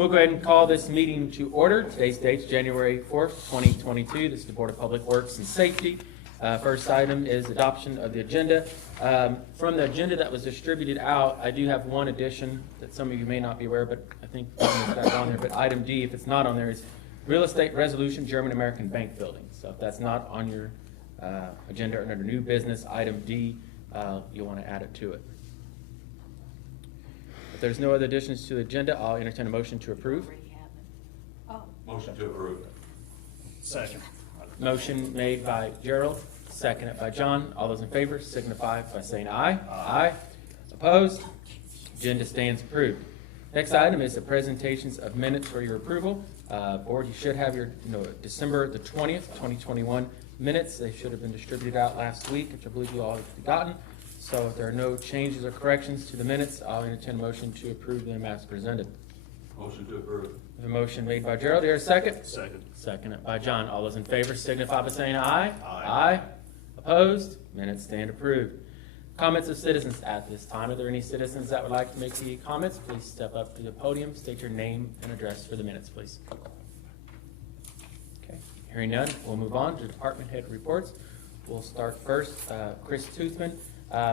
We'll go ahead and call this meeting to order. Today's date's January 4th, 2022. This is the Board of Public Works and Safety. First item is adoption of the agenda. From the agenda that was distributed out, I do have one addition that some of you may not be aware, but I think it's on there. But item D, if it's not on there, is real estate resolution, German American Bank building. So if that's not on your agenda or under new business, item D, you'll want to add it to it. If there's no other additions to the agenda, I'll entertain a motion to approve. Motion to approve. Second. Motion made by Gerald, seconded by John. All those in favor signify by saying aye. Aye. Opposed? Agenda stands approved. Next item is the presentations of minutes for your approval. Board, you should have your December the 20th, 2021 minutes. They should have been distributed out last week, which I believe you all have gotten. So if there are no changes or corrections to the minutes, I'll entertain a motion to approve them as presented. Motion to approve. A motion made by Gerald. Here a second? Second. Seconded by John. All those in favor signify by saying aye. Aye. Opposed? Minutes stand approved. Comments of citizens at this time. Are there any citizens that would like to make the comments? Please step up to the podium, state your name and address for the minutes, please. Okay, hearing none, we'll move on to department head reports. We'll start first, Chris Toothman.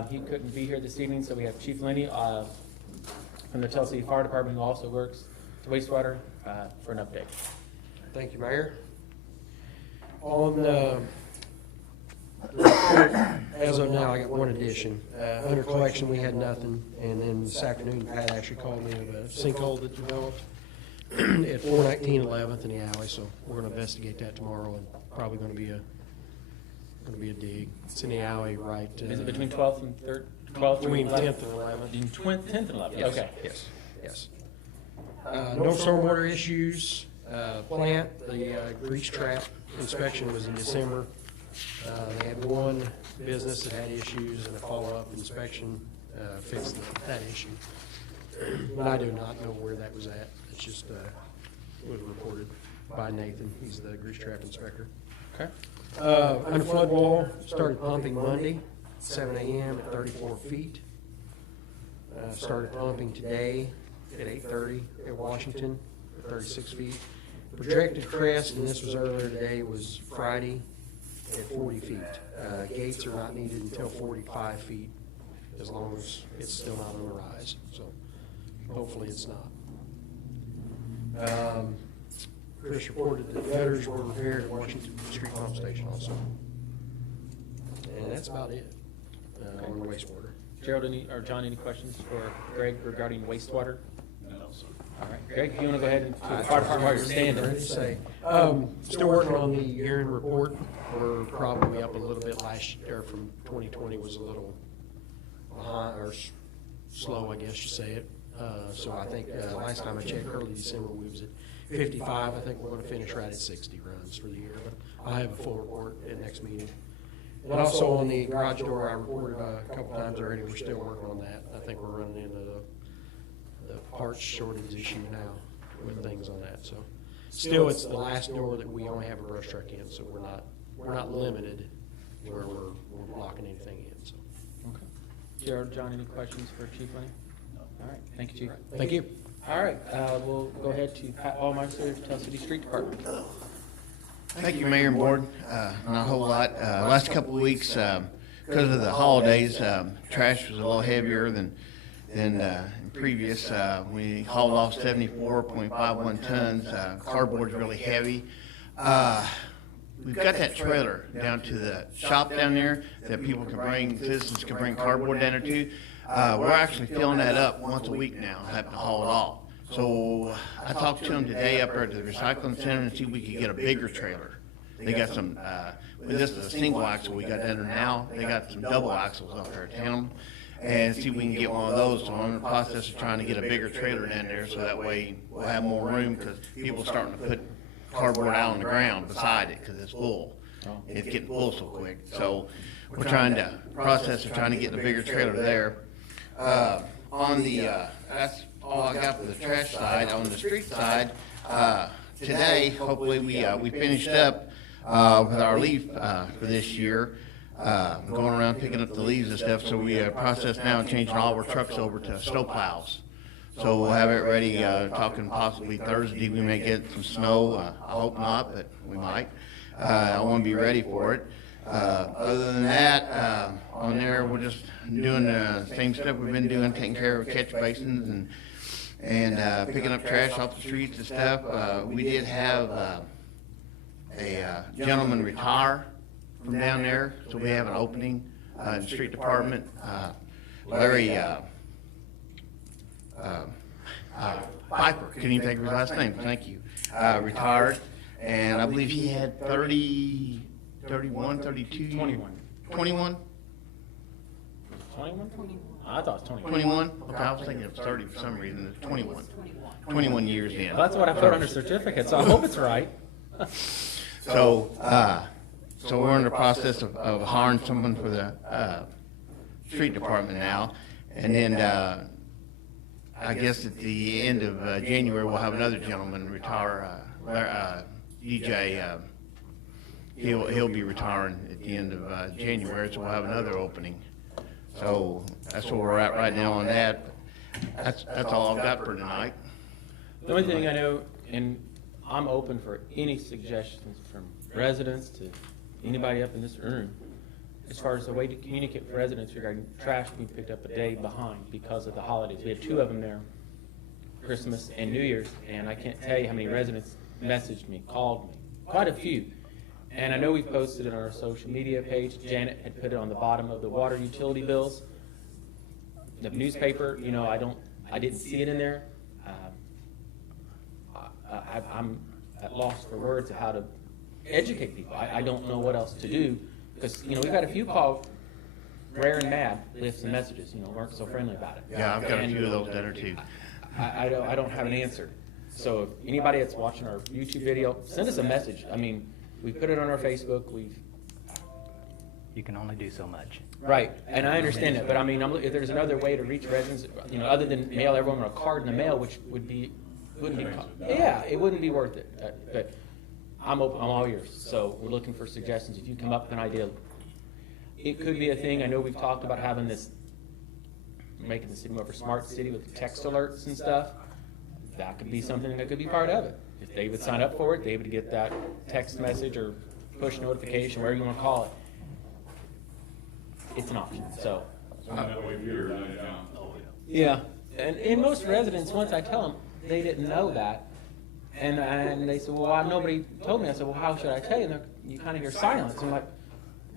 He couldn't be here this evening, so we have Chief Lenny from the Tell City Fire Department, who also works to wastewater for an update. Thank you, Mayor. On the report, as of now, I got one addition. Under collection, we had nothing, and then this afternoon, Pat actually called me of a sinkhole that developed at 419 11th in the alley, so we're going to investigate that tomorrow, and probably going to be a dig. It's in the alley, right? Is it between 12th and 3rd? 12th Between 11th? 10th and 11th. Between 10th and 11th, Yes, okay. Yes. No stormwater issues. Plant, the grease trap inspection was in December. They had one business that had issues, and a follow-up inspection fixed that issue. But I do not know where that was at. It's just was reported by Nathan. He's the grease trap inspector. Okay. Under flood wall, started pumping Monday, 7 a.m. at 34 feet. Started pumping today at 8:30 at Washington, at 36 feet. Projected crest, and this was earlier today, was Friday at 40 feet. Gates are not needed until 45 feet, as long as it's still not on the rise. So hopefully it's not. Chris reported that gutters were repaired at Washington Street Pump Station also. And that's about it on the wastewater. Gerald, or John, any questions for Greg regarding wastewater? No, sir. All right, Greg, if you want to go ahead and to the fire department while you're standing. Ready to say. Still working on the year-end report. We're probably up a little bit last year from 2020 was a little behind, or slow, I guess you say it. So I think last time I checked, early December, we was at 55. I think we're going to finish right at 60 runs for the year. But I'll have a full report at next meeting. And also on the garage door, I reported a couple times already. We're still working on that. I think we're running into the parts shortage issue now with things on that. So still, it's the last door that we only have a brush truck in, so we're not limited where we're blocking anything in. So. Okay. Gerald, John, any questions for Chief Lenny? No. All right, thank you, Chief. Thank you. All right, we'll go ahead to Pat Allmeister, Tell City Street Department. Thank you, Mayor and Board. Not a whole lot. Last couple of weeks, because of the holidays, trash was a little heavier than previous. We hauled off 74.51 tons. Cardboard's really heavy. We've got that trailer down to the shop down there that people can bring, citizens can bring cardboard down there to. We're actually filling that up once a week now, having to haul it off. So I talked to them today up there at the recycling center and see if we could get a bigger trailer. They got some, this is a single axle we got down there now. They got some double axles up there at town. And see if we can get one of those. So I'm in the process of trying to get a bigger trailer down there so that way we'll have more room, because people are starting to put cardboard out on the ground beside it because it's full. It's getting full so quick. So we're trying to process of trying to get a bigger trailer there. On the that's all I got for the trash side. On the street side, today hopefully we finished up with our leaf for this year. Going around picking up the leaves and stuff. So we process now and changing all of our trucks over to snow plows. So we'll have it ready, talking possibly Thursday, we may get some snow, I hope not, but we might. I wanna be ready for it. Other than that, on there, we're just doing the same stuff we've been doing, taking care of catch basins and picking up trash off the streets and stuff. We did have, a gentleman retire from down there, so we have an opening, in the street department. Larry, Piper, couldn't even think of his last name, thank you, retired, and I believe he had 31, 32? 21. 21? 21? I thought it was 21. 21? Okay, I was thinking it was 30 for some reason, it's 21. 21 years in. Well, that's what I put on her certificate, so I hope it's right. So, so we're in the process of hiring someone for the, street department now, and then, I guess at the end of, January, we'll have another gentleman retire, DJ, he'll be retiring at the end of, January, so we'll have another opening. So, that's where we're at right now on that. That's all I've got for tonight. The only thing I know, and I'm open for any suggestions from residents to anybody up in this room, as far as the way to communicate with residents regarding trash being picked up a day behind because of the holidays. We had 2 of them there, Christmas and New Year's, and I can't tell you how many residents messaged me, called me, quite a few. And I know we posted it on our social media page. Janet had put it on the bottom of the water utility bills. The newspaper, you know, I didn't see it in there. I'm at loss for words of how to educate people. I don't know what else to do, because, you know, we've had a few call rare and mad with some messages, you know, weren't so friendly about it. Yeah, I've got a few of those that are too. I don't have an answer. So if anybody that's watching our YouTube video, send us a message. I mean, we put it on our Facebook, You can only do so much. right, and I understand that, but I mean, if there's another way to reach residents, you know, other than mail everyone a card in the mail, which wouldn't be, yeah, it wouldn't be worth it. But I'm open, I'm all ears, so we're looking for suggestions. If you come up with an idea, it could be a thing. I know we've talked about having this, making the city more of a smart city with text alerts and stuff. That could be something that could be part of it. If they would sign up for it, they would get that text message or push notification, whatever you want to call it. It's an option, so. Yeah, and most residents, once I tell them, they didn't know that. And they said, well, nobody told me. I said, well, how should I tell you? And you kind of hear silence. I'm like,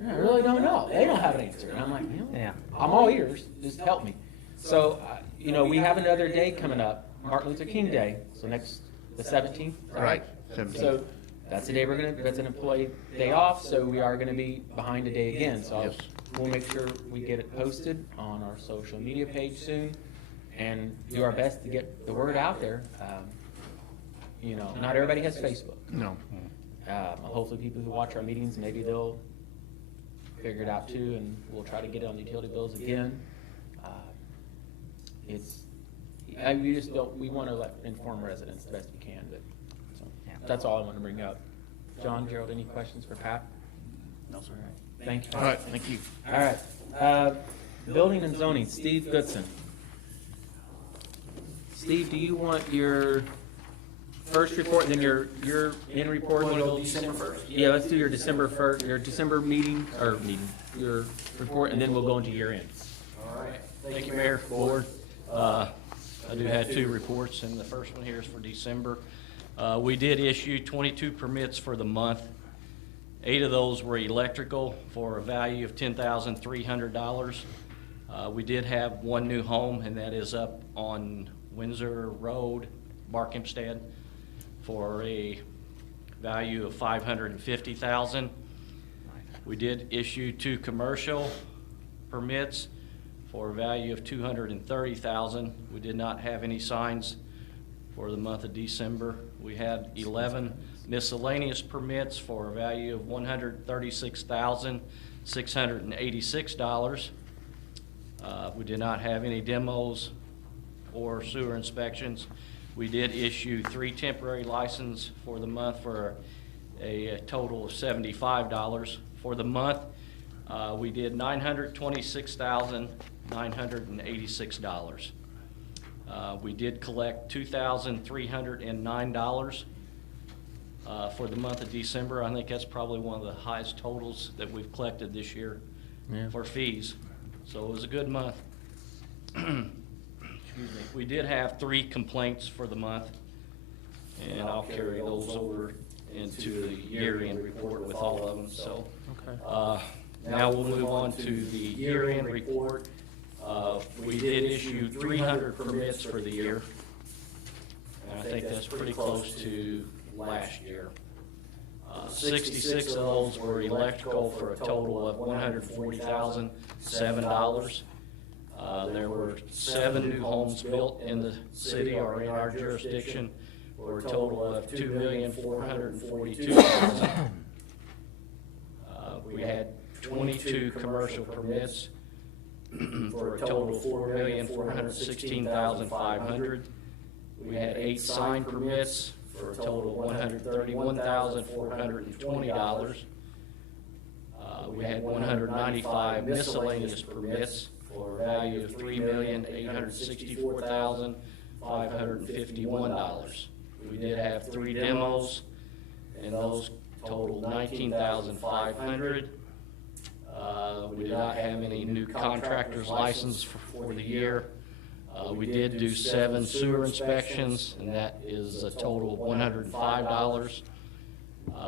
I really don't know. They don't have an answer. And I'm like, Yeah. I'm all ears. Just help me. So, you know, we have another day coming up, Martin Luther King Day. So the 17th, Right, 17th. So that's the day that's an employee day off. So we are going to be behind a day again. So Yes. we'll make sure we get it posted on our social media page soon and do our best to get the word out there. You know, not everybody has Facebook. No. Hopefully people who watch our meetings, maybe they'll figure it out too, and we'll try to get it on the utility bills again. We want to inform residents the best we can, but, so, Yeah. that's all I want to bring up. John, Gerald, any questions for Pat? No, sir. All right. Thank you. All right, thank you. All right, building and zoning, Steve Goodson. Steve, do you want your first report, and then your end report? Want to go December 1st? Yeah, let's do your December 1st, your December meeting, your report, and then we'll go into year end. All right. Thank you, Mayor, Board. I do have 2 reports, and the first one here is for December. We did issue 22 permits for the month. 8 of those were electrical for a value of $10,300. We did have 1 new home, and that is up on Windsor Road, Barkhamstead, for a value of $550,000. We did issue 2 commercial permits for a value of $230,000. We did not have any signs for the month of December. We had 11 miscellaneous permits for a value of $136,686. We did not have any demos or sewer inspections. We did issue 3 temporary licenses for the month for a total of $75. For the month, we did $926,986. We did collect $2,309 for the month of December. I think that's probably one of the highest totals that we've collected this year for fees. So it was a good month. Excuse me. We did have 3 complaints for the month, and I'll carry those over into the year-end report with all of them. So now we'll move on to the year-end report. We did issue 300 permits for the year, and I think that's pretty close to last year. 66 of those were electrical for a total of $140,007. There were 7 new homes built in the city or in our jurisdiction for a total of $2,442,000. We had 22 commercial permits for a total of $4,416,500. We had 8 sign permits for a total of $131,420. We had 195 miscellaneous permits for a value of $3,864,551. We did have 3 demos, and those totaled $19,500. We did not have any new contractors licensed for the year. We did do 7 sewer inspections, and that is a total of $105.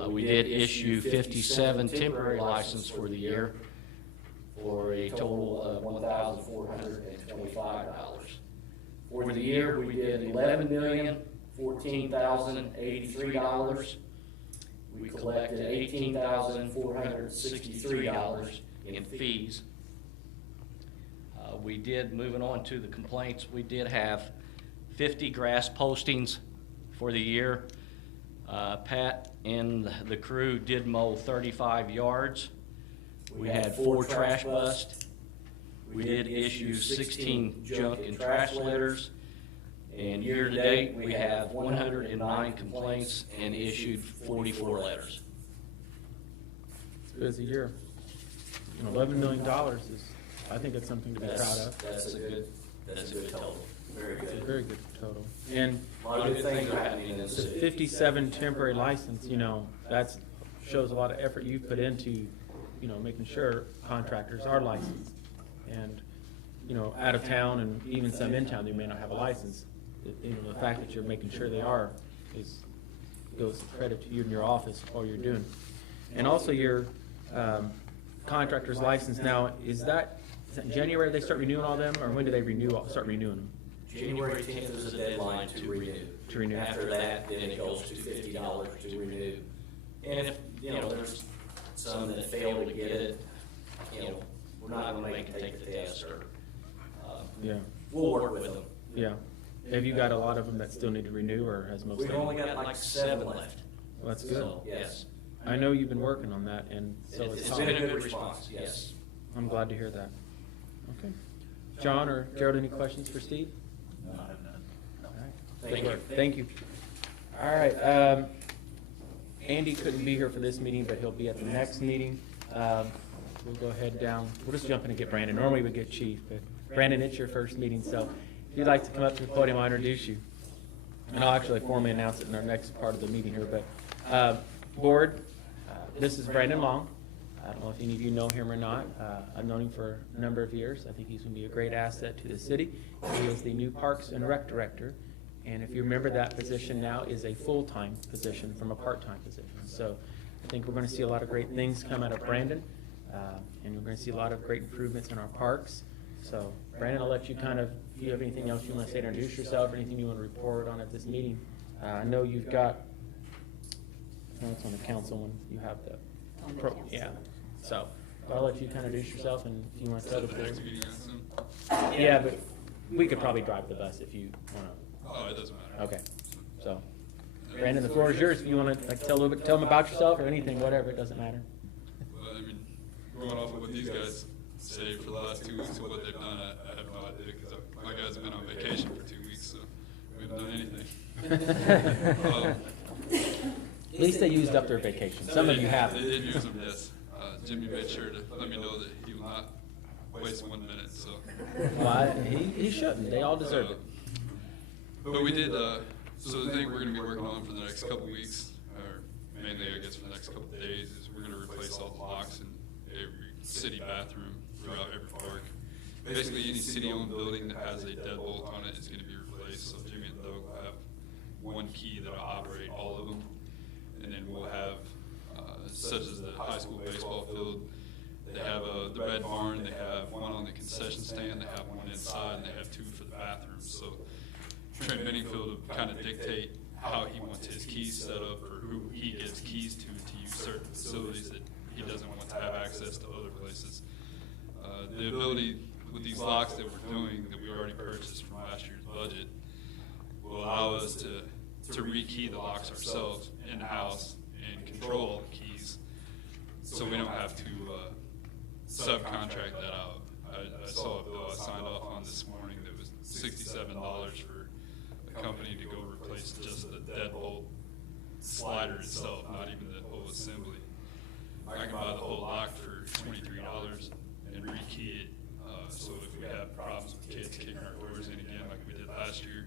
We did issue 57 temporary licenses for the year for a total of $1,425. For the year, we did $11,014,083. We collected $18,463 in fees. We did, moving on to the complaints, we did have 50 grass postings for the year. Pat and the crew did mow 35 yards. We had 4 trash busts. We did issue 16 junk and trash litters. And year to date, we have 109 complaints and issued 44 letters. It's a busy year. $11 million is, I think it's something to be proud of. That's a good total. Very It's a good. very good total. And A lot of good things are happening in the the city. 57 temporary license, that shows a lot of effort you've put into, making sure contractors are licensed. And, out of town and even some in town, they may not have a license. The fact that you're making sure they are goes credit to you and your office, all you're doing. And also your contractor's license now, is that in January they start renewing all them, or when do they start renewing them? January 10th is the deadline to renew. To renew. After that, then it goes to $50 to renew. And if, there's some that fail to get it, we're not gonna make them take the test, or, Yeah, we'll work with them. yeah. Have you got a lot of them that still need to renew, or has most of We've them? only got like 7 left. Well, that's good. So, yes. I know you've been working on that, and so It's it's been a good response, yes. I'm glad to hear that. Okay. John or Gerald, any questions for Steve? No, I have none. All right. Thank you. Thank you. All right, Andy couldn't be here for this meeting, but he'll be at the next meeting. We'll go ahead down, we'll just jump in and get Brandon. Normally we get Chief, but Brandon, it's your first meeting, so if you'd like to come up to the podium, I'll introduce you. And I'll actually formally announce it in our next part of the meeting here, but, Board, this is Brandon Long. I don't know if any of you know him or not. I've known him for a number of years. I think he's going to be a great asset to the city. He is the new Parks and Rec Director, and if you remember, that position now is a full-time position from a part-time position. So I think we're going to see a lot of great things come out of Brandon, and we're going to see a lot of great improvements in our parks. So Brandon, I'll let you if you have anything else you want to say to introduce yourself, or anything you want to report on at this meeting. I know you've got, it's on the council one, you have the, yeah. So I'll let you introduce yourself, and if you want to tell the board. Yeah, but we could probably drive the bus if you want to. Oh, it doesn't matter. Okay, so Brandon, the floor is yours. If you want to tell them about yourself or anything, whatever, it doesn't matter. Well, going off of what these guys say for the last 2 weeks of what they've done, I have no idea, because my guys have been on vacation for 2 weeks, so we haven't done anything. At least they used up their vacation. Some of you They haven't. did use them, yes. Jimmy made sure to let me know that he will not waste 1 minute, so. Well, he shouldn't. They all deserve it. But we did, so the thing we're gonna be working on for the next couple weeks, or mainly I guess for the next couple days, is we're gonna replace all the locks in every city bathroom throughout every park. Basically, any city-owned building that has a deadbolt on it is gonna be replaced, so Jimmy and Doug will have one key that'll operate all of them. And then we'll have, such as the high school baseball field, they have the Red Barn, they have one on the concession stand, they have one inside, and they have two for the bathrooms. So Trent Benningfield will kind of dictate how he wants his keys set up, or who he gives keys to use certain facilities that he doesn't want to have access to other places. The ability with these locks that we're doing, that we already purchased from last year's budget, will allow us to rekey the locks ourselves in-house and control all the keys, so we don't have to subcontract that out. I saw a bill I signed off on this morning that was $67 for a company to go replace just the deadbolt slider itself, not even the whole assembly. I can buy the whole lock for $23 and rekey it, so if we have problems with kids kicking our doors in again like we did last year,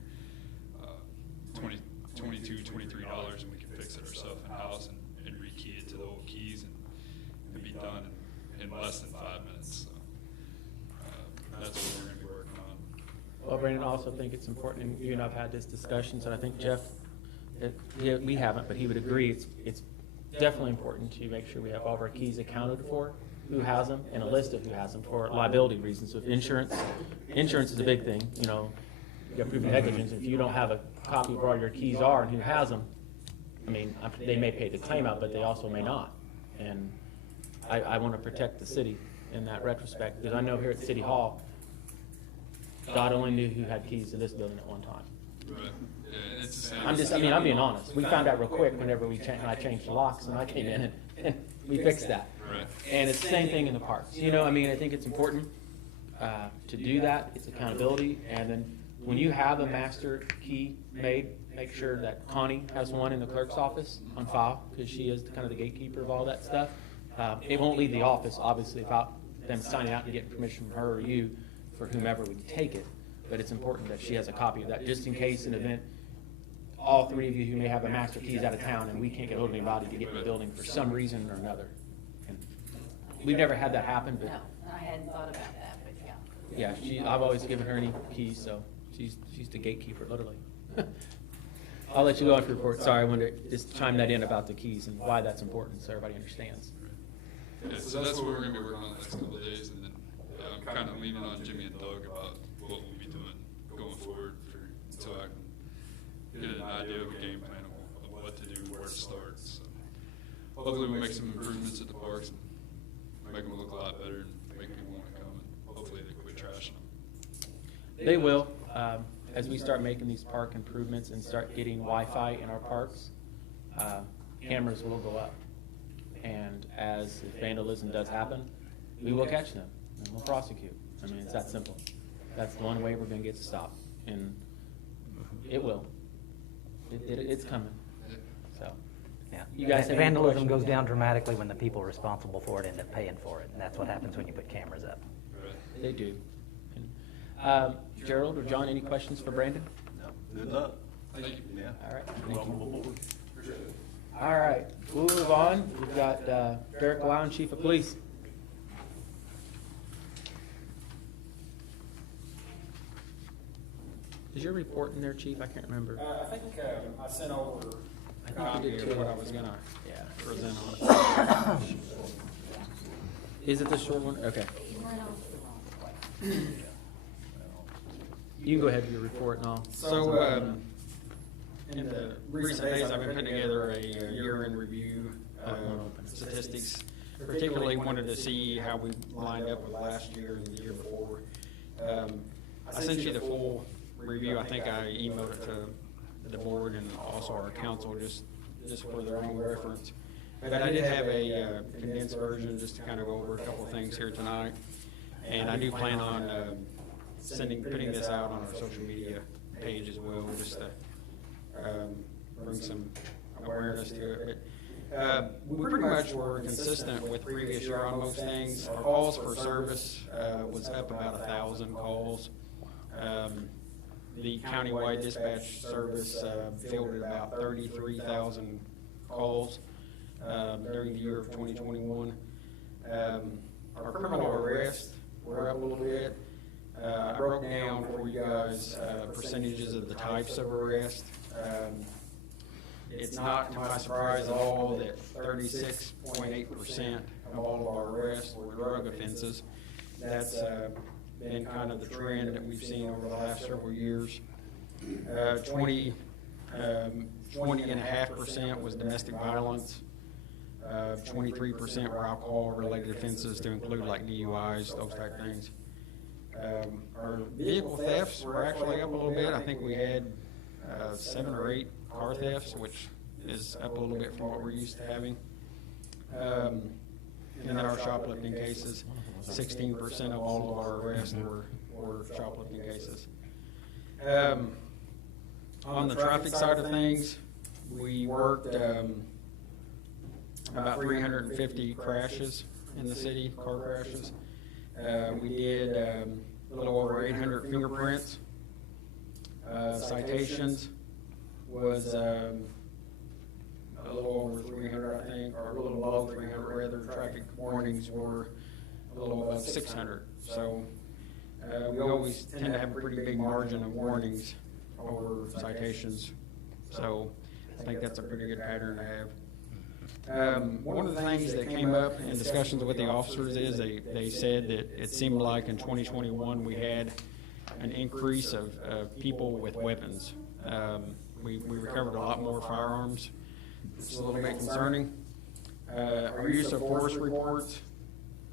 $22, $23, and we can fix it ourselves in-house and rekey it to the old keys and be done in less than 5 minutes. So, that's what we're going to be working on. Well, Brandon, I also think it's important, and you and I've had this discussion, so I think Jeff, we haven't, but he would agree, it's definitely important to make sure we have all of our keys accounted for, who has them, and a list of who has them for liability reasons. So if insurance is a big thing, you know, you have proven negligence. If you don't have a copy of where all your keys are and who has them, I mean, they may pay the claim out, but they also may not. And I want to protect the city in that retrospect, because I know here at City Hall, God only knew who had keys to this building at one time. Right. Yeah, and it's the same. I'm being honest. We found out real quick whenever I changed the locks, and I came in and we fixed that. Right. And it's the same thing in the parks. You know, I mean, I think it's important to do that. It's accountability. And then when you have a master key made, make sure that Connie has one in the clerk's office on file, because she is kind of the gatekeeper of all that stuff. It won't leave the office, obviously, without them signing out and getting permission from her or you for whomever would take it. But it's important that she has a copy of that, just in case an event, all three of you who may have a master key is out of town and we can't get hold of anybody to get in the building for some reason or another. And we've never had that happen, but No, I hadn't thought about that, but yeah. yeah, I've always given her any keys, so she's the gatekeeper, literally. I'll let you go on for your report. Sorry, I wanted to just chime that in about the keys and why that's important, so everybody understands. Yeah, so that's what we're going to be working on the next couple of days, and then I'm kind of leaning on Jimmy and Doug about what we'll be doing going forward until I can get an idea of a game plan of what to do, where to start. So hopefully we'll make some improvements at the parks and make them look a lot better and make people want to come, and hopefully they quit trashing them. They will, as we start making these park improvements and start getting Wi-Fi in our parks, cameras will go up. And as if vandalism does happen, we will catch them and we'll prosecute. I mean, it's that simple. That's the one way we're gonna get to stop. And it will. It's coming, so. Yeah. You guys have any Vandalism questions? goes down dramatically when the people responsible for it end up paying for it, and that's what happens when you put cameras up. Right. They do. And, Gerald or John, any questions for Brandon? No. Good luck. Thank you. Yeah. All right. Thank Welcome you. aboard. Appreciate it. All right, we'll move on. We've got Derek Lown, Chief of Police. Is your report in there, Chief? I can't remember. I think I sent over I a think you copy did of too. what I was gonna present on it. Is it the short one? Okay. You went off the wrong way. You can go ahead with your report and all. So, in the recent days, I've been putting together a year-end review statistics. Particularly wanted to see how we lined up with last year and the year before. I sent you the full review. I think I emailed it to the board and also our council just for their own reference. But I did have a condensed version just to kind of go over a couple of things here tonight. And I do plan on putting this out on our social media page as well, just to bring some awareness to it. But we pretty much were consistent with previous year on most things. Our calls for service was up about 1,000 calls. the countywide dispatch service fielded about 33,000 calls during the year of 2021. Our criminal arrests were up a little bit. I broke down for you guys percentages of the types of arrest. It's not to my surprise at all that 36.8% of all of our arrests were drug offenses. That's been kind of the trend that we've seen over the last several years. 20.5% was domestic violence. 23% were alcohol-related offenses, to include like DUIs, those type things. Our vehicle thefts were actually up a little bit. I think we had 7 or 8 car thefts, which is up a little bit from what we're used to having. And then our shoplifting cases, 16% of all of our arrests were shoplifting cases. On the traffic side of things, we worked about 350 crashes in the city, car crashes. We did a little over 800 fingerprints. Citations was a little over 300, I think, or a little below 300 rather. Traffic warnings were a little above 600. So we always tend to have a pretty big margin of warnings over citations. So I think that's a pretty good pattern to have. One of the things that came up in discussions with the officers is they said that it seemed like in 2021 we had an increase of people with weapons. We recovered a lot more firearms, which is a little bit concerning. Our use of force reports.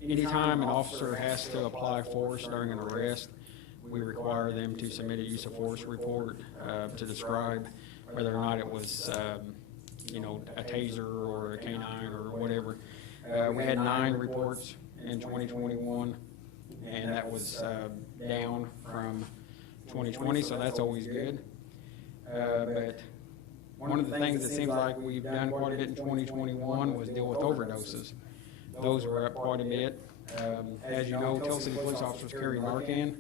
Anytime an officer has to apply force during an arrest, we require them to submit a use of force report to describe whether or not it was a taser or a canine or whatever. We had 9 reports in 2021, and that was down from 2020, so that's always good. But one of the things that seems like we've done quite a bit in 2021 was deal with overdoses. Those were up quite a bit. As you know, Tell City police officers carry Narcan.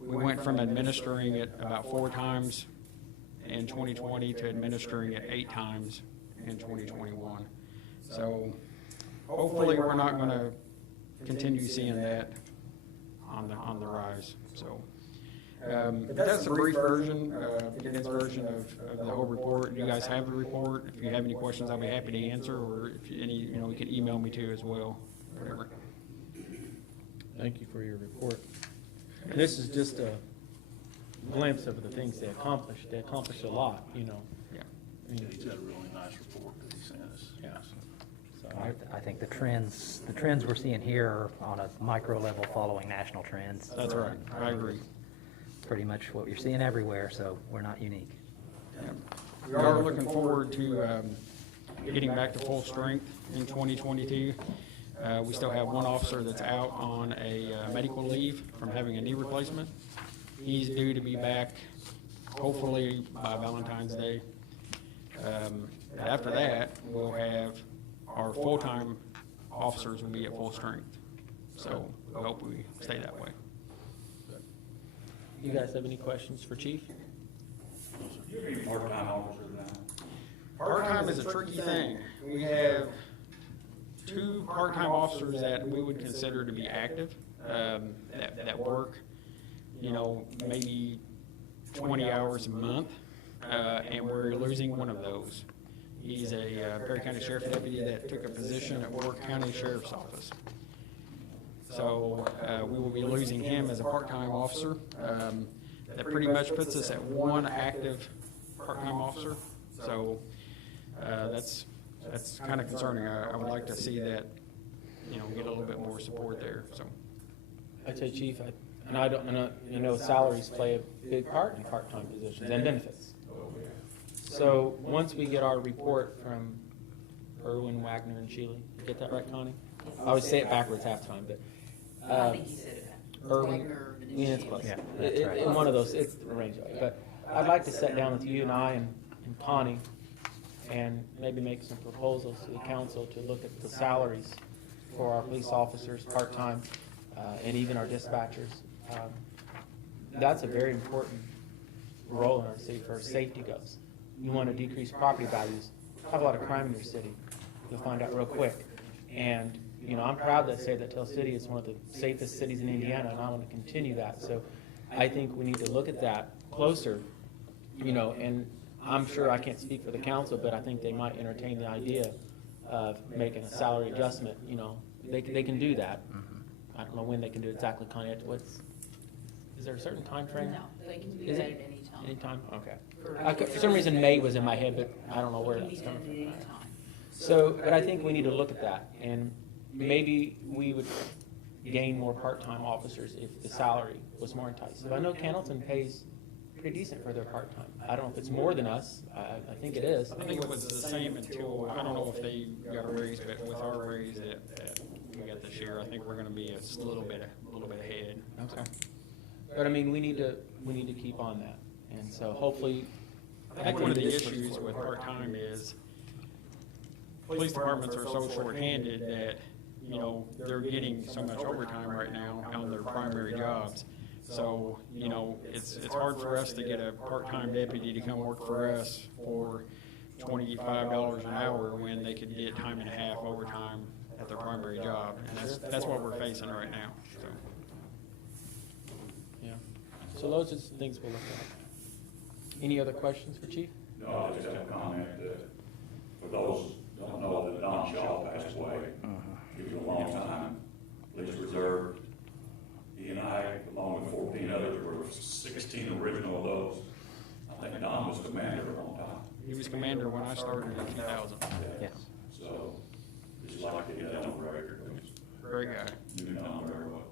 We went from administering it about 4 times in 2020 to administering it 8 times in 2021. So hopefully we're not going to continue seeing that on the rise. So but that's a brief version, condensed version of the whole report. You guys have the report. If you have any questions, I'll be happy to answer, or if any, you can email me too as well, whatever. Thank you for your report. And this is just a glimpse of the things they accomplished. They accomplished a lot, Yeah. He's got a really nice report that he sent us. Yeah. So I think the trends we're seeing here are on a micro level following national trends. That's right. I agree. Pretty much what you're seeing everywhere, so we're not unique. Yeah. We are looking forward to getting back to full strength in 2022. We still have one officer that's out on a medical leave from having a knee replacement. He's due to be back hopefully by Valentine's Day. After that, we'll have our full-time officers will be at full strength. So I hope we stay that way. you guys have any questions for Chief? Part-time is a tricky thing. We have 2 part-time officers that we would consider to be active, that work, maybe 20 hours a month, and we're losing one of those. He's a Perry County Sheriff deputy that took a position at Warwick County Sheriff's Office. So we will be losing him as a part-time officer. That pretty much puts us at 1 active part-time officer. So that's kind of concerning. I would like to see that, get a little bit more support there. So I'd say, Chief, salaries play a big part in part-time positions and benefits. So once we get our report from Irwin, Wagner, and Shealy, you get that right, Connie? I always say it backwards half time, but I think you said it. Irwin, Wagner, and yeah, it's Shealy. close. Yeah, that's right. In one of those, it's arranged. But I'd like to sit down with you and I and Connie and maybe make some proposals to the council to look at the salaries for our police officers, part-time, and even our dispatchers. That's a very important role in our city for safety goes. You want to decrease property values, have a lot of crime in your city. You'll find out real quick. And, you know, I'm proud to say that Tell City is one of the safest cities in Indiana, and I want to continue that. So I think we need to look at that closer, you know, and I'm sure I can't speak for the council, but I think they might entertain the idea of making a salary adjustment, you know. They can do that. I don't know when they can do it exactly, Connie. Is there a certain time frame? No, they can do Is that it? at any time. Anytime? Okay. For some reason, May was in my head, but I don't know where that's coming from. Any time. So, but I think we need to look at that, and maybe we would gain more part-time officers if the salary was more enticing. I know Candleton pays pretty decent for their part-time. I don't know if it's more than us. I think it is. I think it was the same until, I don't know if they got a raise, but with our raise that we got this year, I think we're gonna be a little bit ahead. Okay. But I mean, we need to keep on that, and so hopefully. I think one of the issues with part-time is police departments are so short-handed that, you know, they're getting so much overtime right now on their primary jobs. So, you know, it's hard for us to get a part-time deputy to come work for us for $25 an hour when they could get time and a half overtime at their primary job. And that's what we're facing right now, so. Yeah. So those are the things we'll look at. Any other questions for Chief? No, I just have a comment that for those who don't know that Don Shaw passed away. He was a long time police reserve. He and I, along with 14 others, were 16 original of those. I think Don was commander at one time. He was commander when I started in 2000. Yes. So, just like to get that on record. Great guy. Knew Don very well.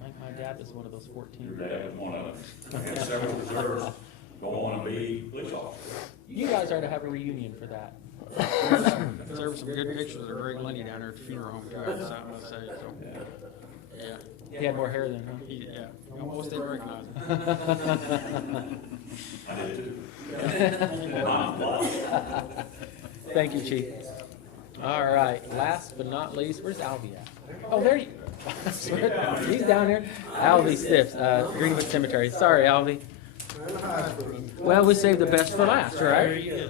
I think my dad was one of those 14. Your dad was one of them. We had several reserves go on to be police officers. You guys are to have a reunion for that. There were some good pictures of Greg Lundy down there at the funeral home, too, I must say, so. Yeah. He had more hair than him. Yeah, you almost didn't recognize him. I did too. Thank you, Chief. All right, last but not least, where's Albie at? Oh, there you, he's down here. Albie Stiffs, Greenwood Cemetery. Sorry, Albie. Well, we saved the best for last, right?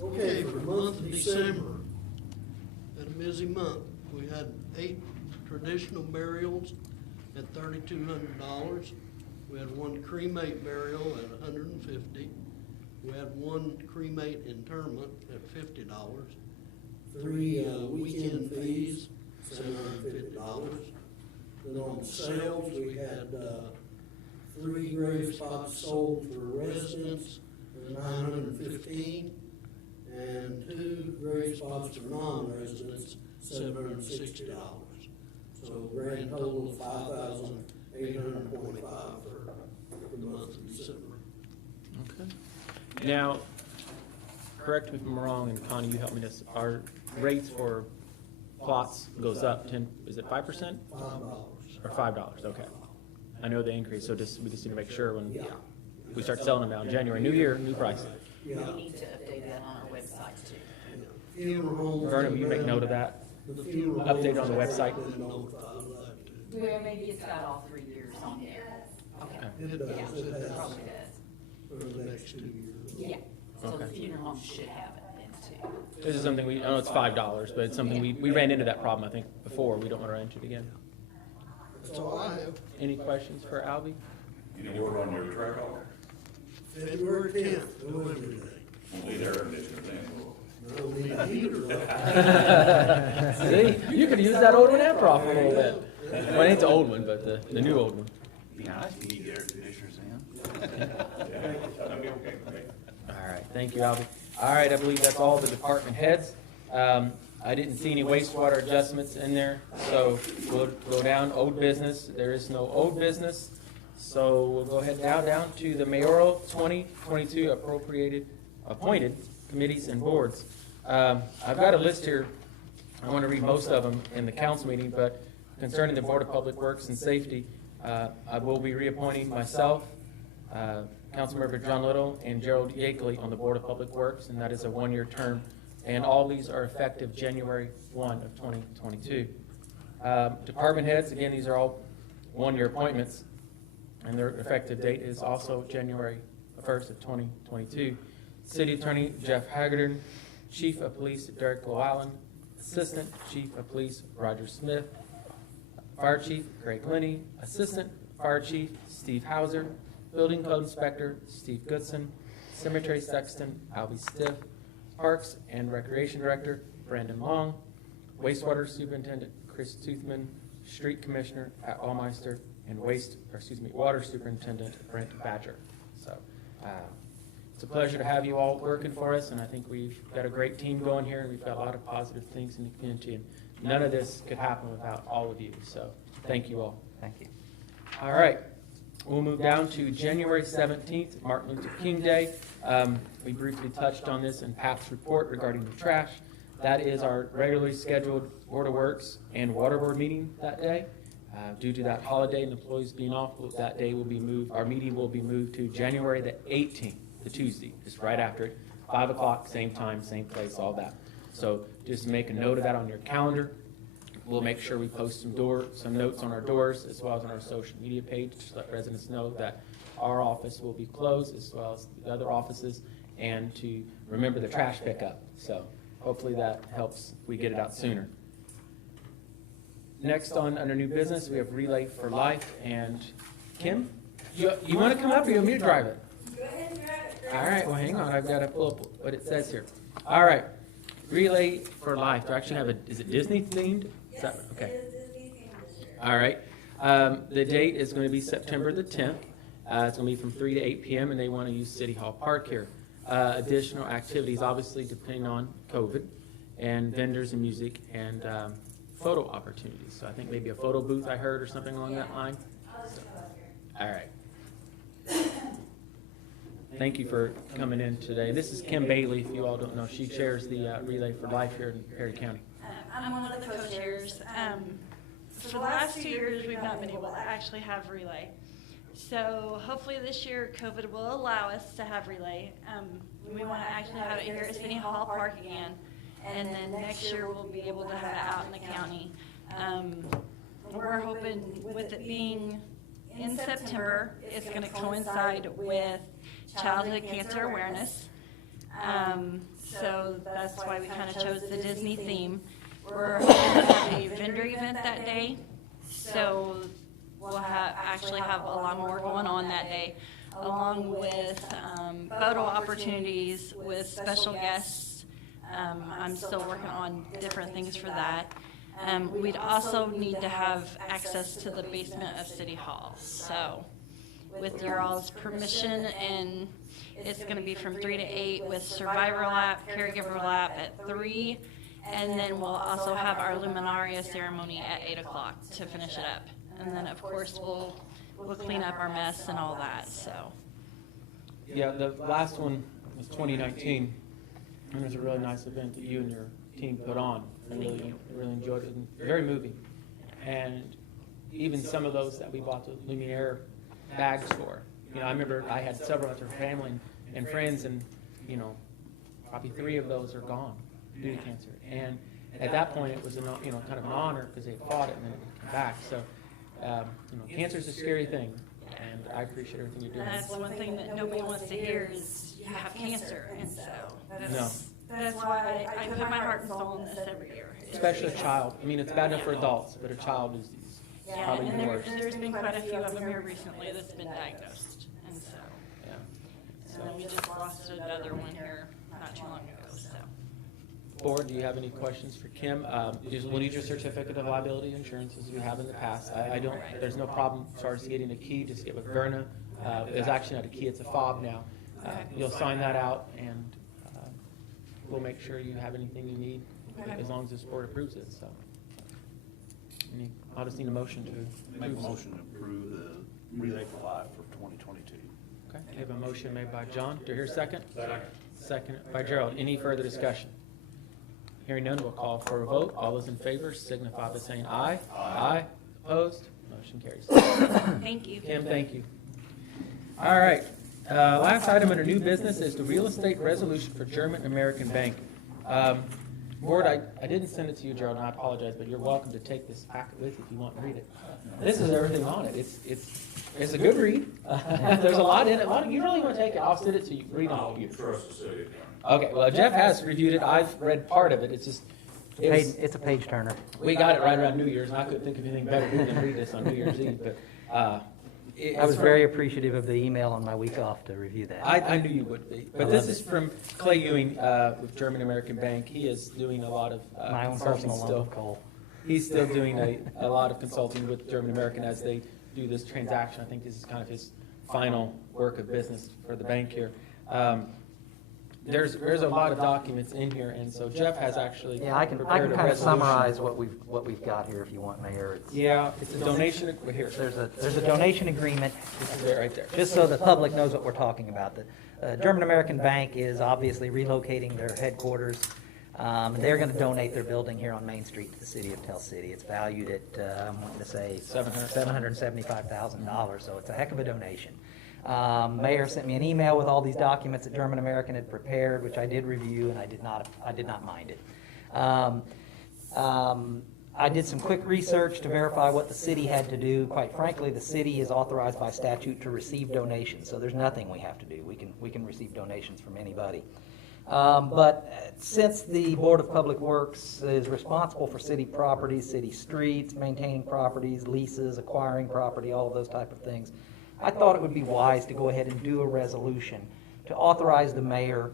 Okay, for the month of December, had a busy month. We had 8 traditional burials at $3,200. We had 1 cremate burial at $150. We had 1 cremate interment at $50. 3 weekend fees, $750. Then on sales, we had 3 grave spots sold for residents, $915. And 2 grave spots for non-residents, $760. So grand total of $5,825 for the month of December. Okay. Now, correct me if I'm wrong, and Connie, you help me this, our rates for plots goes up 10, is it 5%? $5. Or $5, okay. I know they increase, so we just need to make sure when we start selling them out in January, new year, new price. We need to update that on our website too. Funeral homes. Vernon, will you make note of that? The funeral Update on the homes website. have been notified of that, too. Well, maybe it's got all 3 years on there. Okay. It does, Yeah, it has probably does. for the next 2 years. Yeah, so the Okay. funeral home should have it then too. This is something I know it's $5, but it's something we ran into that problem, I think, before. We don't want to run into it again. That's all I have. Any questions for Albie? You know, we're on your track off. February 10th, go every day. Won't be there conditioner then. I don't need a heater up. See, you could use that old one and profit a little bit. Well, it ain't the old one, but the new old one. Be nice to keep air conditioners in. That'd be okay with me. All right, thank you, Albie. All right, I believe that's all the department heads. I didn't see any wastewater adjustments in there, so we'll go down, old business. There is no old business. So we'll go ahead now down to the mayoral 2022 appointed committees and boards. I've got a list here. I want to read most of them in the council meeting, but concerning the Board of Public Works and Safety, I will be reappointing myself, Councilmember John Little, and Gerald Yakeley on the Board of Public Works, and that is a 1-year term. And all these are effective January 1 of 2022. Department heads, again, these are all 1-year appointments. and their effective date is also January 1st of 2022. City Attorney Jeff Haggerty, Chief of Police Derek Llewellyn, Assistant Chief of Police Roger Smith, Fire Chief Greg Linney, Assistant Fire Chief Steve Hauser, Building Code Inspector Steve Goodson, Cemetery Sexton Albie Stiff, Parks and Recreation Director Brandon Long, Wastewater Superintendent Chris Toothman, Street Commissioner Pat Allmeister, and Water Superintendent Brent Badger. So it's a pleasure to have you all working for us, and I think we've got a great team going here, and we've got a lot of positive things in the community, and none of this could happen without all of you. So thank you all. Thank you. All right. We'll move down to January 17th, Martin Luther King Day. We briefly touched on this in Pat's report regarding the trash. That is our regularly scheduled Board of Works and Water Board meeting that day. Due to that holiday and employees being off, that day will be moved. Our meeting will be moved to January the 18th, the Tuesday, just right after it, 5 o'clock, same time, same place, all that. So just make a note of that on your calendar. We'll make sure we post some notes on our doors as well as on our social media page to let residents know that our office will be closed as well as the other offices, and to remember the trash pickup. So hopefully that helps we get it out sooner. Next on under new business, we have Relay for Life. And Kim, you want to come up or you want me to drive it? Go ahead and drive it. All right, well, hang on. I've got to pull up what it says here. All right. Relay for Life. Do I actually have is it Disney themed? Is that, okay. It is Disney themed this year. All right. The date is going to be September the 10th. It's going to be from 3 to 8 p.m. and they want to use City Hall Park here. Additional activities, obviously, depending on COVID, and vendors and music and photo opportunities. So I think maybe a photo booth I heard or something along that line. So, all right. Thank you for coming in today. This is Kim Bailey, if you all don't know. She chairs the Relay for Life here in Perry County. I'm one of the co-chairs. For the last 2 years, we've not been able to actually have Relay. So hopefully this year, COVID will allow us to have Relay. We want to actually have it here at City Hall Park again. And then next year, we'll be able to have it out in the county. We're hoping with it being in September, it's going to coincide with Childhood Cancer Awareness. So that's why we kind of chose the Disney theme. We're hoping to have a vendor event that day. So we'll actually have a lot more going on that day, along with photo opportunities with special guests. I'm still working on different things for that. We'd also need to have access to the basement of City Hall. So with your all's permission, and it's going to be from 3 to 8 with Survivor Lap, Caregiver Lap at 3, and then we'll also have our Luminaria ceremony at 8 o'clock to finish it up. And then, of course, we'll clean up our mess and all that. So. Yeah, the last one was 2019, and it was a really nice event that you and your team put on. I really enjoyed it, and very moving. And even some of those that we bought the Luminaire bags for. You know, I remember I had several of their family and friends, and you know, probably 3 of those are gone due to cancer. And at that point, it was kind of an honor because they had fought it and then it would come back. So, cancer is a scary thing, and I appreciate everything you're doing. And that's one thing that nobody wants to hear is you have cancer, and so that's why I put my heart and soul in this every year. Especially a child. I mean, it's bad enough for adults, but a child is probably and worse. there's been quite a few of them here recently that's been diagnosed, and so. Yeah. We just lost another one here not too long ago, so. Board, do you have any questions for Kim? We'll need your certificate of liability insurance as we have in the past. There's no problem as far as getting a key, just get with Verna. There's actually not a key, it's a fob now. You'll sign that out, and we'll make sure you have anything you need as long as this board approves it, so. I'll just need a motion to Make a approve. motion to approve the Relay for Life for 2022. Okay, we have a motion made by John. Do I hear a second? Second by Gerald. Any further discussion? Hearing none, we'll call for a vote. All those in favor signify by saying aye. Aye. Opposed? Motion carries. Thank you. Kim, thank you. All right. Last item under new business is the real estate resolution for German American Bank. Board, I didn't send it to you, Gerald, and I apologize, but you're welcome to take this packet with you if you want to read it. This is everything on it. It's a good read. There's a lot in it. You really want to take it? I'll send it to you. Read on it. You Trust the city. Okay. Well, Jeff has reviewed it. I've read part of it. It's a page turner. We got it right around New Year's, and I couldn't think of anything better to do than read this on New Year's Eve. But I was very appreciative of the email on my week off to review that. I knew you would be. But this is from Clay Ewing with German American Bank. He is doing a lot of My own consulting personal love still. of coal. He's still doing a lot of consulting with German American as they do this transaction. I think this is kind of his final work of business for the bank here. There's a lot of documents in here, and so Jeff has actually Yeah, I can prepared a kind of resolution. summarize what we've got here if you want, Mayor. It's a donation. Here, There's a donation agreement. this is it right there. Just so the public knows what we're talking about. The German American Bank is obviously relocating their headquarters. They're going to donate their building here on Main Street to the city of Tell City. It's valued at, I'm wanting to say, $775,000, so it's a heck of a donation. Mayor sent me an email with all these documents that German American had prepared, which I did review, and I did not mind it. I did some quick research to verify what the city had to do. Quite frankly, the city is authorized by statute to receive donations, so there's nothing we have to do. We can receive donations from anybody. But since the Board of Public Works is responsible for city properties, city streets, maintaining properties, leases, acquiring property, all of those type of things, I thought it would be wise to go ahead and do a resolution to authorize the mayor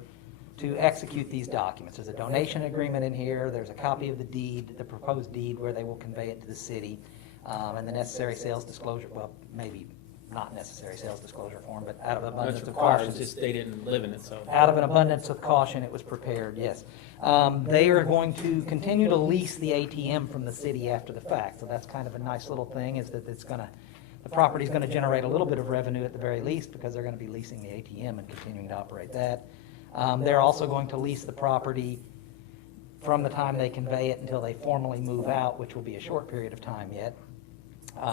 to execute these documents. There's a donation agreement in here, there's a copy of the deed, the proposed deed where they will convey it to the city, and the necessary sales disclosure, well, maybe not necessary sales disclosure form, but out of abundance It's of required. caution. It's just they didn't live in it, so. Out of an abundance of caution, it was prepared, yes. They are going to continue to lease the ATM from the city after the fact, so that's kind of a nice little thing, is that the property's gonna generate a little bit of revenue at the very least, because they're gonna be leasing the ATM and continuing to operate that. They're also going to lease the property from the time they convey it until they formally move out, which will be a short period of time yet.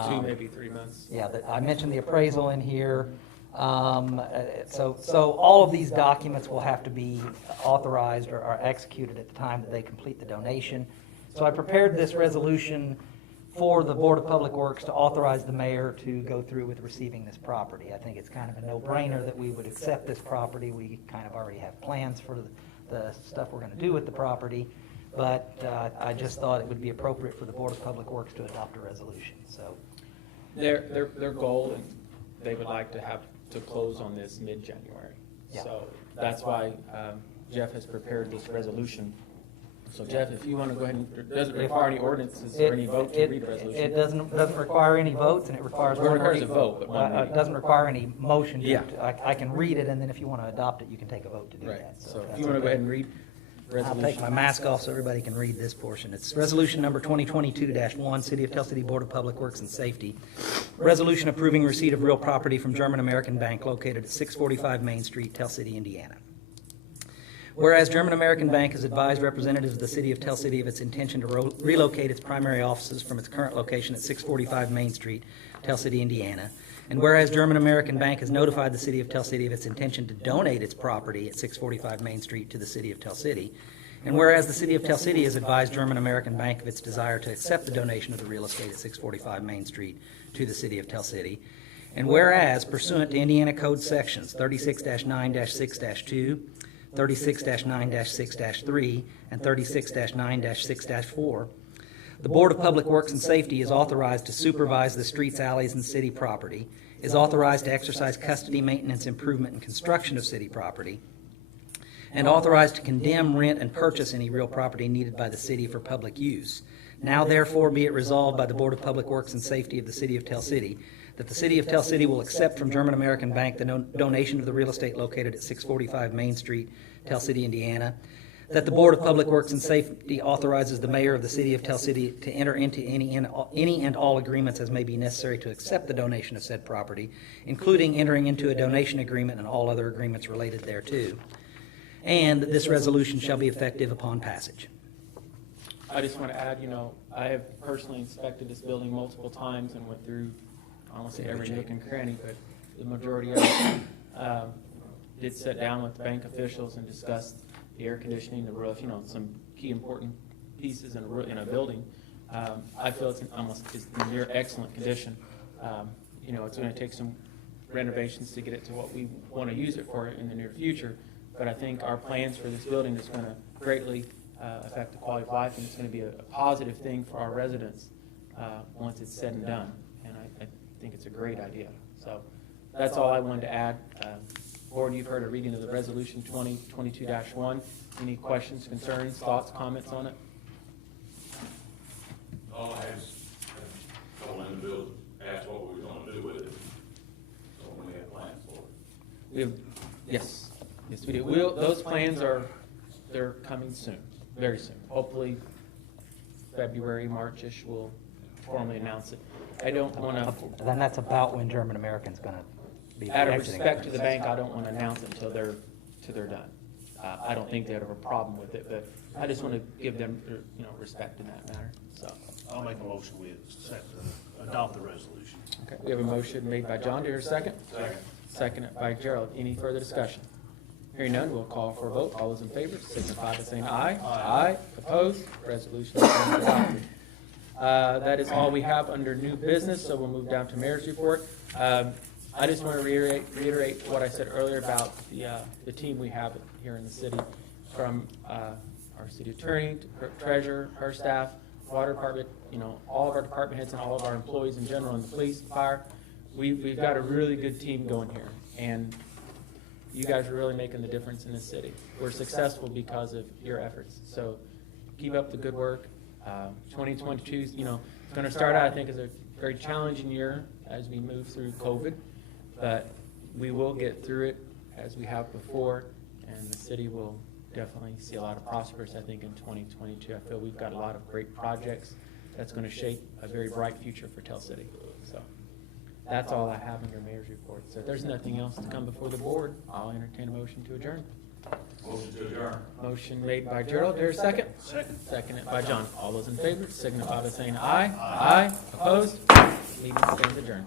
2, maybe 3 months. Yeah, I mentioned the appraisal in here. So all of these documents will have to be authorized or executed at the time that they complete the donation. So I prepared this resolution for the Board of Public Works to authorize the mayor to go through with receiving this property. I think it's kind of a no-brainer that we would accept this property. We kind of already have plans for the stuff we're going to do with the property. But I just thought it would be appropriate for the Board of Public Works to adopt a resolution, so. Their goal, and they would like to have to close on this mid-January. Yeah. So that's why Jeff has prepared this resolution. So Jeff, if you want to go ahead and, does it require any ordinances or any vote to read the resolution? It doesn't require any votes, and it requires. Well, it requires a vote, but one reading. It doesn't require any motion. Yeah. I can read it, and then if you want to adopt it, you can take a vote to do Right, that. so if that's you want to go okay. ahead and read I'll resolution. take my mask off so everybody can read this portion. It's resolution number 2022-1, City of Tell City Board of Public Works and Safety. Resolution approving receipt of real property from German American Bank located at 645 Main Street, Tell City, Indiana. Whereas German American Bank has advised representatives of the City of Tell City of its intention to relocate its primary offices from its current location at 645 Main Street, Tell City, Indiana. And whereas German American Bank has notified the City of Tell City of its intention to donate its property at 645 Main Street to the City of Tell City. And whereas the City of Tell City has advised German American Bank of its desire to accept the donation of the real estate at 645 Main Street to the City of Tell City. And whereas pursuant to Indiana Code Sections 36-9-6-2, 36-9-6-3, and 36-9-6-4, the Board of Public Works and Safety is authorized to supervise the streets, alleys, and city property, is authorized to exercise custody, maintenance, improvement, and construction of city property, and authorized to condemn, rent, and purchase any real property needed by the city for public use. Now therefore be it resolved by the Board of Public Works and Safety of the City of Tell City that the City of Tell City will accept from German American Bank the donation of the real estate located at 645 Main Street, Tell City, Indiana. That the Board of Public Works and Safety authorizes the mayor of the City of Tell City to enter into any and all agreements as may be necessary to accept the donation of said property, including entering into a donation agreement and all other agreements related thereto. And this resolution shall be effective upon passage. I just want to add, I have personally inspected this building multiple times and went through, I won't say every nook and cranny, but the majority of it. Did sit down with bank officials and discussed, the air conditioning, the roof, some key important pieces in a building. I feel it's in near excellent condition. It's gonna take some renovations to get it to what we want to use it for in the near future. But I think our plans for this building is going to greatly affect the quality of life, and it's going to be a positive thing for our residents once it's said and done. And I think it's a great idea. So that's all I wanted to add. Board, you've heard a reading of the resolution 2022-1. Any questions, concerns, thoughts, comments on it? All I had is told in the bill, asked what we were gonna do with it. So we have plans for it. Yes, we do. Those plans they're coming soon, very soon. Hopefully February, March-ish, we'll formally announce it. I don't want to, Then that's about when German American's gonna be out of exiting. respect to the bank, I don't want to announce it until they're done. I don't think they'd have a problem with it, but I just want to give them, respect in that matter, so. I'll make a motion, we adopt the resolution. Okay, we have a motion made by John. Do you hear a second? Second. Seconded by Gerald. Any further discussion? Hearing none, we'll call for a vote. All those in favor signify by saying aye. Aye. Opposed? Resolution is adopted. That is all we have under new business, so we'll move down to mayor's report. I just want to reiterate what I said earlier about the team we have here in the city, from our city attorney to her treasurer, her staff, water department, all of our department heads and all of our employees in general, and the police, fire. We've got a really good team going here, and you guys are really making the difference in this city. We're successful because of your efforts, so keep up the good work. 2022 is, it's going to start out, I think, as a very challenging year as we move through COVID, but we will get through it as we have before, and the city will definitely see a lot of prosperous, I think, in 2022. I feel we've got a lot of great projects that's going to shape a very bright future for Tell City. So that's all I have in your mayor's report. So if there's nothing else to come before the board, I'll entertain a motion to adjourn. Motion to adjourn. Motion made by Gerald. There's a second? Second. Seconded by John. All those in favor signify by saying aye. Aye. Opposed? Meeting stands adjourned.